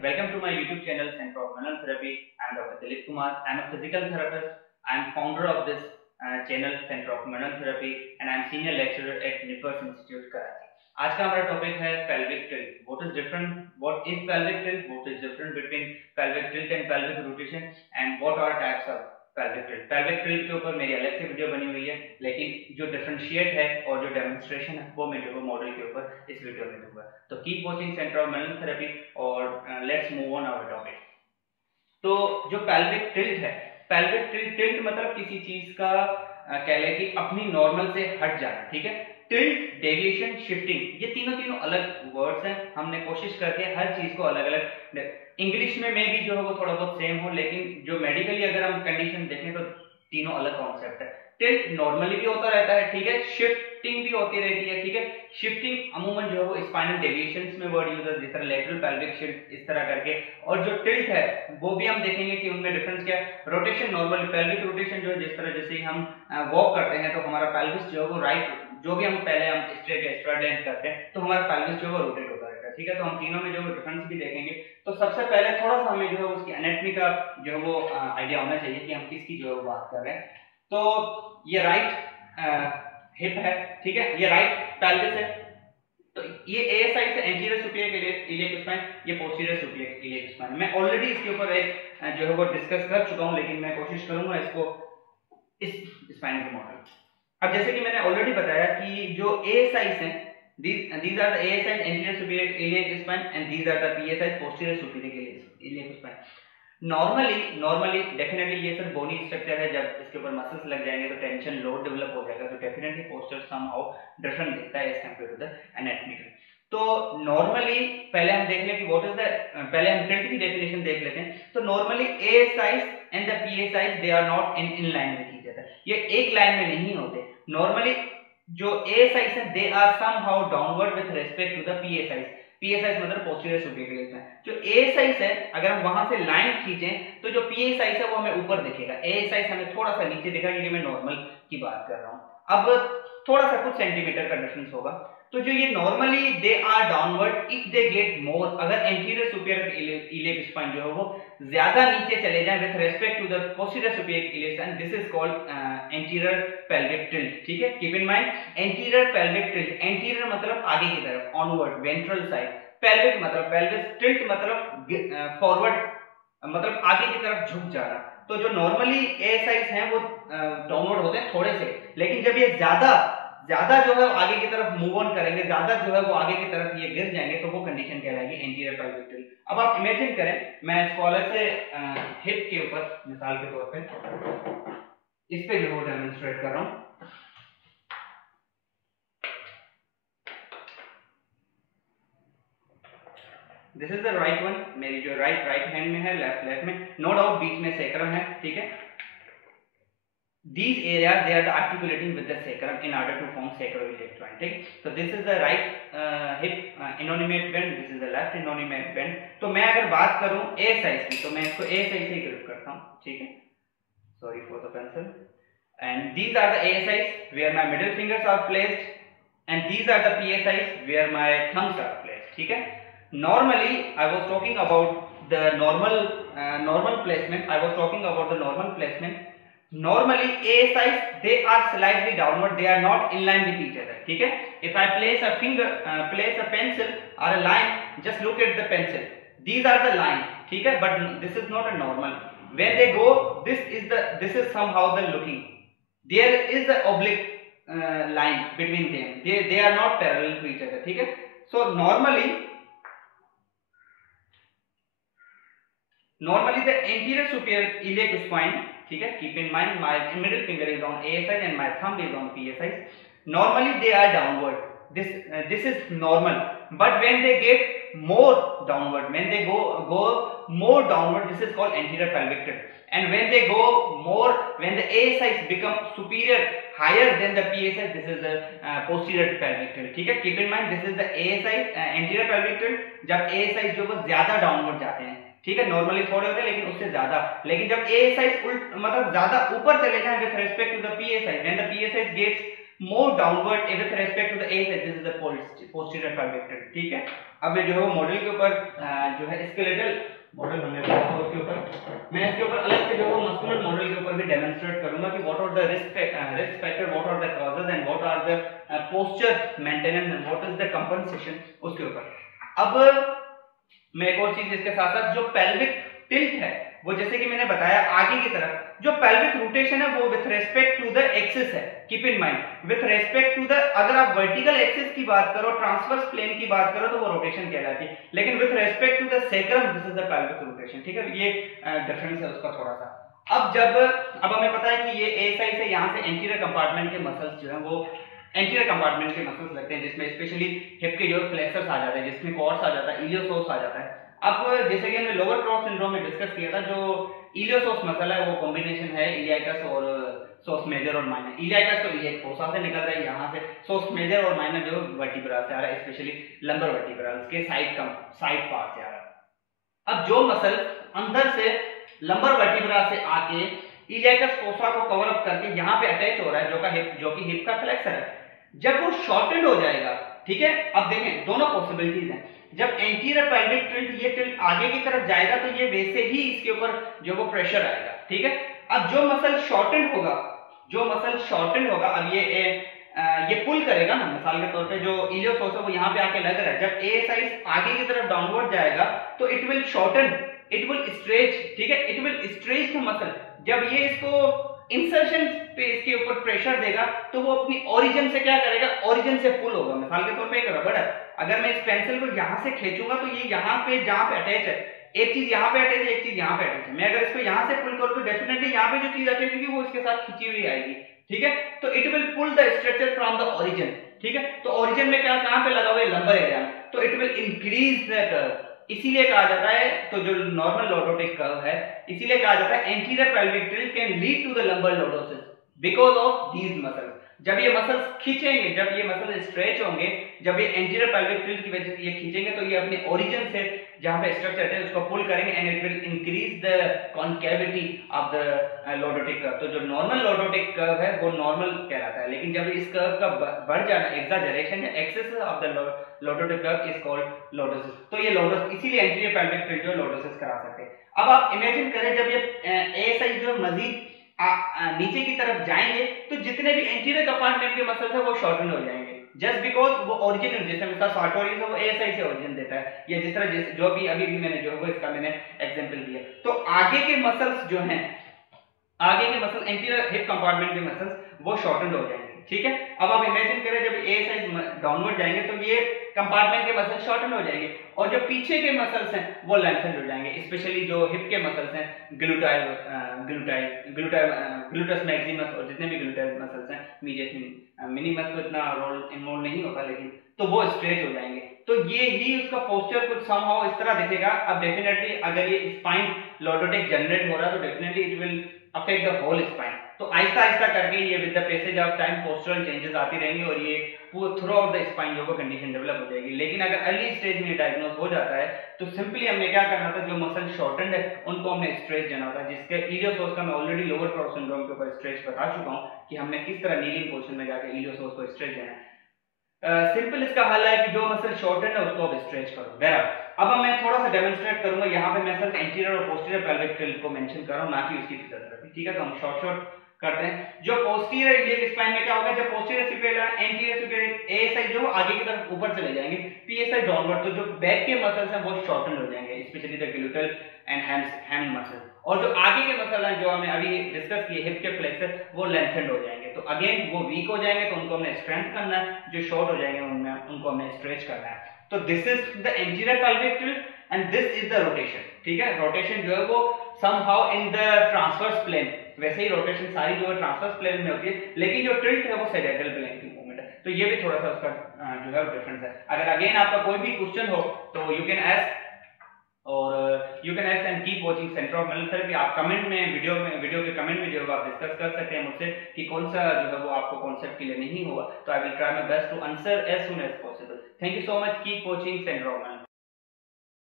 welcome to my YouTube channel Center of Manual Therapy. I am Dr. Dilip Kumar. I am a physical therapist. I am founder of this channel Center of Manual Therapy and I am senior lecturer at Nippers Institute, Karachi. आज का हमारा topic है pelvic tilt. What is pelvic tilt? What is different between pelvic tilt and pelvic rotation and what are types of pelvic tilt? pelvic tilt के ऊपर मेरी अलग से video बनी हुई है, लेकिन जो डिफरेंशिएट है और जो डेमोन्स्ट्रेशन है वो मैं जो मॉडल के ऊपर इस वीडियो में दूंगा. तो keep watching centre of manual therapy और let's move on our topic. तो जो pelvic tilt है, pelvic tilt मतलब किसी चीज का कह ले कि अपनी नॉर्मल से हट जाना. ठीक है, टिल्ट, डेविएशन, शिफ्टिंग, ये तीनों अलग वर्ड्स हैं. हमने कोशिश करके हर चीज को अलग अलग, इंग्लिश में भी जो है वो थोड़ा बहुत सेम हो, लेकिन जो मेडिकली अगर हम कंडीशन देखें तो तीनों अलग कॉन्सेप्ट है. टिल्ट नॉर्मली भी होता रहता है, ठीक है, शिफ्टिंग भी होती रहती है. ठीक है, शिफ्टिंग अमूमन जो है वो स्पाइनल डेविएशंस में वर्ड यूज है, जिस तरह लेटरल पेल्विक शिफ्ट, इस तरह करके. और जो टिल्ट है वो भी हम देखेंगे कि उनमें डिफरेंस क्या है. रोटेशन, नॉर्मल पेल्विक रोटेशन जो है, जिस तरह जैसे हम वॉक करते हैं तो हमारा पेल्विस जो है वो राइट, जो भी हम पहले हम स्ट्रेट या स्ट्रेट लेंथ करते हैं तो हमारा पेल्विस जो है वो रोटेट होता रहता है. ठीक है, तो हम तीनों में जो डिफरेंस भी देखेंगे. तो सबसे पहले थोड़ा सा हमें जो है उसकी एनाटॉमी का जो है वो आइडिया होना चाहिए कि हम किसकी जो है वो बात कर रहे हैं. तो ये राइट हिप है, ठीक है, ये राइट पेल्विस है. तो ये ए साइड से एंटीरियर सुपीरियर इलियक स्पाइन, ये पोस्टीरियर सुपीरियर इलियक स्पाइन. मैं ऑलरेडी इसके ऊपर एक जो है वो डिस्कस कर चुका हूं, लेकिन मैं कोशिश करूंगा इसको इस स्पाइन के मॉडल. अब जैसे कि मैंने ऑलरेडी बताया कि जो ए साइज है, these are the ASIs anterior superior iliac spine and these are the PSIs posterior superior iliac spine. Normally definitely ये सर बोनी स्ट्रक्चर है. जब इसके ऊपर मसल्स लग जाएंगे तो टेंशन लोड डेवलप हो जाएगा, तो डेफिनेटली पोस्चर समहाउ डिफरेंट दिखता है as compare to the anatomical. तो नॉर्मली पहले हम देख लें कि व्हाट इज द, पहले हम टिल्ट की डेफिनेशन देख लेते हैं. तो normally A size and the P A size they are not in line with each other. ये एक लाइन में नहीं होते. नॉर्मली जो ए साइज है they are somehow downward with respect to the P A size. P A size मतलब posterior superior में. जो ए साइज है अगर हम वहां से लाइन खींचें तो जो पी ए साइज है वो हमें ऊपर दिखेगा, ए साइज हमें थोड़ा सा नीचे दिखेगा, क्योंकि मैं नॉर्मल की बात कर रहा हूं. अब थोड़ा सा कुछ सेंटीमीटर का डिफरेंस होगा. तो जो ये normally they are downward if they get more, अगर एंटीरियर सुपीरियर इलियक स्पाइन जो है वो ज्यादा नीचे चले जाएं with respect to the posterior superior iliac spine, this is called anterior pelvic tilt. ठीक है, keep in mind anterior pelvic tilt. Anterior मतलब आगे की तरफ, ऑनवर्ड, वेंट्रल साइड. पेल्विक मतलब पेल्विस, टिल्ट मतलब फॉरवर्ड, मतलब आगे की तरफ झुक जाना. तो जो नॉर्मली ए साइज है वो डाउनवर्ड होते हैं थोड़े से, लेकिन जब ये ज्यादा जो है आगे की तरफ मूव ऑन करेंगे, ज्यादा जो है वो आगे की तरफ ये गिर जाएंगे, तो वो कंडीशन कहलाएगी एंटीरियर पेल्विक टिल्ट. अब आप इमेजिन करें, मैं इसको अलग से हिप के ऊपर मिसाल के तौर पे इस पे जो है डेमोंस्ट्रेट कर रहा हूं. This is the right one. मेरी जो राइट हैंड में है, लेफ्ट में, नो डाउट बीच में सेक्रम है. ठीक है, these areas they are the articulating with the sacrum in order to form sacroiliac joint. ठीक, so this is the right hip innominate bend, this is the left innominate bend. तो मैं अगर बात करूं a size की, तो मैं इसको a size से ग्रुप करता हूं. ठीक है, sorry for the pencil. And these are the a size where my middle fingers are placed and these are the pa size where my thumbs are placed. ठीक है, normally I was talking about the normal placement. I was talking about the normal placement. Normally a size they are slightly downward, they are not in line with each other. ठीक है, if I place a finger, place a pencil or a line, just look at the pencil, these are the line. ठीक है, but this is not a normal. When they go, this is somehow the looking, there is the oblique line between them, they are not parallel to each other. ठीक है, so normally the anterior superior iliac spine, ठीक है, keep in mind my middle finger is on A side and my thumb is on P side. Normally they are downward. This is normal. But when they get more downward, when they go more downward, this is called anterior pelvic tilt. And when they go more, when the A size become superior, higher than the P size, this is the posterior pelvic tilt. ठीक है, keep in mind this is the A size anterior pelvic tilt. जब A size जो वो ज्यादा downward जाते हैं, ठीक है, नॉर्मली थोड़े होते हैं लेकिन उससे ज्यादा. लेकिन जब ए साइज मतलब ज्यादा ऊपर चले जाए with respect to the PA size, when the PA size gets more downward with respect to the A side. This is the posterior pelvic tilt. ठीक है, अब मैं जो है वो मॉडल के ऊपर जो है स्केलेटल मॉडल हमने पढ़ा था उसके ऊपर मैं इसके ऊपर अलग से जो है मस्कुलर मॉडल के ऊपर भी डेमोंस्ट्रेट करूंगा कि what are the risk factor, what are the causes and what are the posture maintenance and what is the compensation उसके ऊपर। अब मैं एक और चीज इसके साथ साथ जो पेल्विक टिल्ट है वो जैसे कि मैंने बताया आगे की तरफ जो पेल्विक रोटेशन है वो with respect to the axis है। Keep in mind with respect to the, अगर आप वर्टिकल एक्सिस की बात करो, ट्रांसवर्स प्लेन की बात करो तो वो रोटेशन कहलाती है, लेकिन with respect to the sacrum this is the pelvic rotation. ठीक है, ये डिफरेंस है उसका थोड़ा सा। अब हमें पता है कि ये ए साइड से यहाँ से एंटीरियर कंपार्टमेंट के मसल्स जो है वो एंटीरियर कंपार्टमेंट के मसल्स लगते हैं, जिसमें स्पेशली हिप के जो फ्लेक्सर्स आ जाते हैं, जिसमें क्वाड्स आ जाता है, इलियोसोर्स आ जाता है। अब जैसे कि हमने लोअर क्रॉस सिंड्रोम में डिस्कस किया था, जो इलियोसोर्स मसल है वो कॉम्बिनेशन है इलियाकस और सोर्स मेजर और माइनर। इलियाकस तो इलियक फोसा से निकल रहा है, यहाँ से सोर्स मेजर और माइनर जो वर्टिब्रा से आ रहा है, स्पेशली लंबर वर्टिब्रा के साइड पार्ट से आ रहा है। अब जो मसल अंदर से लंबर वर्टिब्रा से आके इलियाकस फोसा को कवर अप करके यहाँ पे अटैच हो रहा है, जो कि हिप का फ्लेक्सर है, जब वो शॉर्टेंड हो जाएगा, ठीक है, अब देखें दोनों पॉसिबिलिटीज हैं। जब एंटीरियर पेल्विक टिल्ट ये टिल्ट आगे की तरफ जाएगा तो ये वैसे ही इसके ऊपर जो वो प्रेशर आएगा। ठीक है, अब जो मसल शॉर्टेंड होगा, अब ये पुल करेगा ना, मिसाल के तौर पे जो इलियोसोर्स है वो यहाँ पे आके लग रहा है, जब ए साइज आगे की तरफ डाउनवर्ड जाएगा तो it will shorten, it will stretch. ठीक है, it will stretch the muscle. जब ये इसको इंसर्शन पे इसके ऊपर प्रेशर देगा तो वो अपनी ओरिजिन से क्या करेगा, ओरिजिन से पुल होगा। मिसाल के तौर पे एक रबड़ है, अगर मैं इस पेंसिल को यहाँ से खींचूंगा तो ये यहाँ पे जहाँ पे अटैच है, एक चीज यहाँ पे अटैच है, एक चीज यहाँ पे अटैच है, मैं अगर इसको यहाँ से पुल करूँ तो डेफिनेटली यहाँ पे जो चीज अटैच होगी वो इसके साथ खींची हुई आएगी। ठीक है, तो it will pull the structure from the origin. ठीक है, तो ओरिजिन में क्या कहाँ पे लगा हुआ है, लंबर एरिया में, तो it will increase the curve. इसीलिए कहा जाता है, तो जो नॉर्मल लॉर्डोटिक कर्व है, इसीलिए कहा जाता है anterior pelvic tilt can lead to the lumbar lordosis because of these muscles. जब ये मसल्स खींचेंगे, जब ये मसल स्ट्रेच होंगे, जब ये एंटीरियर पेल्विक टिल्ट की वजह से ये खींचेंगे तो ये अपने ओरिजिन से जहां पे स्ट्रक्चर है उसको पुल करेंगे and it will increase the concavity of the lordotic curve. तो जो नॉर्मल लॉर्डोटिक कर्व है वो नॉर्मल कहलाता है, लेकिन जब इस कर्व का बढ़ जाना, एक्सैजरेशन या excess of the lordotic curve is called lordosis. तो ये लॉर्डोसिस, इसीलिए एंटीरियर पेल्विक टिल्ट जो लॉर्डोसिस करा सकते हैं। अब आप इमेजिन करें जब ये ए साइज जो मजीद नीचे की तरफ जाएंगे तो जितने भी एंटीरियर कंपार्टमेंट के मसल्स है वो शॉर्टन हो जाएंगे, जस्ट बिकॉज वो ओरिजिन, जैसे मिसाल सार्टोरियस है वो एएसआई से ओरिजिन देता है, या जिस तरह जो भी अभी भी मैंने जो है इसका मैंने एग्जांपल दिया। तो आगे के मसल्स जो हैं, आगे के मसल एंटीरियर हिप कंपार्टमेंट के मसल्स वो शॉर्टन हो जाएंगे। ठीक है, अब आप इमेजिन करें जब एएसआई डाउनवर्ड जाएंगे तो ये कंपार्टमेंट के मसल्स शॉर्टन हो जाएंगे और जो पीछे के मसल्स हैं वो लेंथन हो जाएंगे, स्पेशली जो हिप के मसल्स हैं, ग्लूटस मैक्सिमस और जितने भी ग्लूटाइल मसल्स हैं, मीडियस मिनिमस तो इतना रोल इन्वॉल्व नहीं होता, लेकिन तो वो स्ट्रेच हो जाएंगे। तो ये ही उसका पोस्चर कुछ समहाउ इस तरह दिखेगा। अब डेफिनेटली अगर ये स्पाइन लॉर्डोटिक जनरेट हो रहा है तो definitely it will affect the whole spine. तो आहिस्ता आहिस्ता करके ये with the passage of time postural changes आती रहेंगी और ये थ्रू आउट द स्पाइन जो कंडीशन डेवलप हो जाएगी। लेकिन अगर अर्ली स्टेज में डायग्नोज हो जाता है तो सिंपली हमने क्या करना था, जो मसल शॉर्टेंड है उनको हमने स्ट्रेच देना था, जिसके इलियोसोर्स का मैं ऑलरेडी लोअर क्रॉस सिंड्रोम के ऊपर स्ट्रेच बता चुका हूं कि हमने किस तरह नीलिंग पोजीशन में जाकर इलियोसोर्स को स्ट्रेच देना है। सिंपल इसका हल है कि जो मसल शॉर्टेंड है उसको आप स्ट्रेच करो। बहरहाल अब मैं थोड़ा सा डेमोंस्ट्रेट करूंगा, यहाँ पे मैं सिर्फ एंटीरियर और पोस्टीरियर पेल्विक टिल्ट को मेंशन कर रहा हूं, ना कि उसकी फिजियोथेरेपी। ठीक है, तो हम शॉर्ट करते हैं। जो पोस्टीरियर इलियक स्पाइन में क्या होगा, जब posterior superior anterior superior ASI जो आगे की तरफ ऊपर चले जाएंगे, पीएसआई डाउनवर्ड, तो जो बैक के मसल्स हैं वो शॉर्टन हो जाएंगे, specially the gluteal and ham muscle, और जो आगे के मसल हैं जो हमने अभी डिस्कस किए हिप के फ्लेक्सर वो लेंथेंड हो जाएंगे। तो अगेन वो वीक हो जाएंगे तो उनको हमने स्ट्रेंथ करना है, जो शॉर्ट हो जाएंगे उनको हमने स्ट्रेच करना है। तो this is the anterior pelvic tilt and this is the rotation. ठीक है, रोटेशन जो है वो somehow in the transverse plane, वैसे ही रोटेशन सारी जो है ट्रांसवर्स प्लेन में होती है, लेकिन जो टिल्ट है वो सैजिटल प्लेन की मूवमेंट है। तो ये भी थोड़ा सा उसका जो है डिफरेंस है। अगर अगेन आपका कोई भी क्वेश्चन हो तो यू कैन आस्क और you can ask and keep watching centre of manual therapy. आप कमेंट में वीडियो के कमेंट में जो है आप डिस्कस कर सकते हैं मुझसे कि कौन सा जो है वो आपको कॉन्सेप्ट क्लियर नहीं हुआ, तो I will try my best to answer as soon as possible. Thank you so much, keep watching centre of मेनल।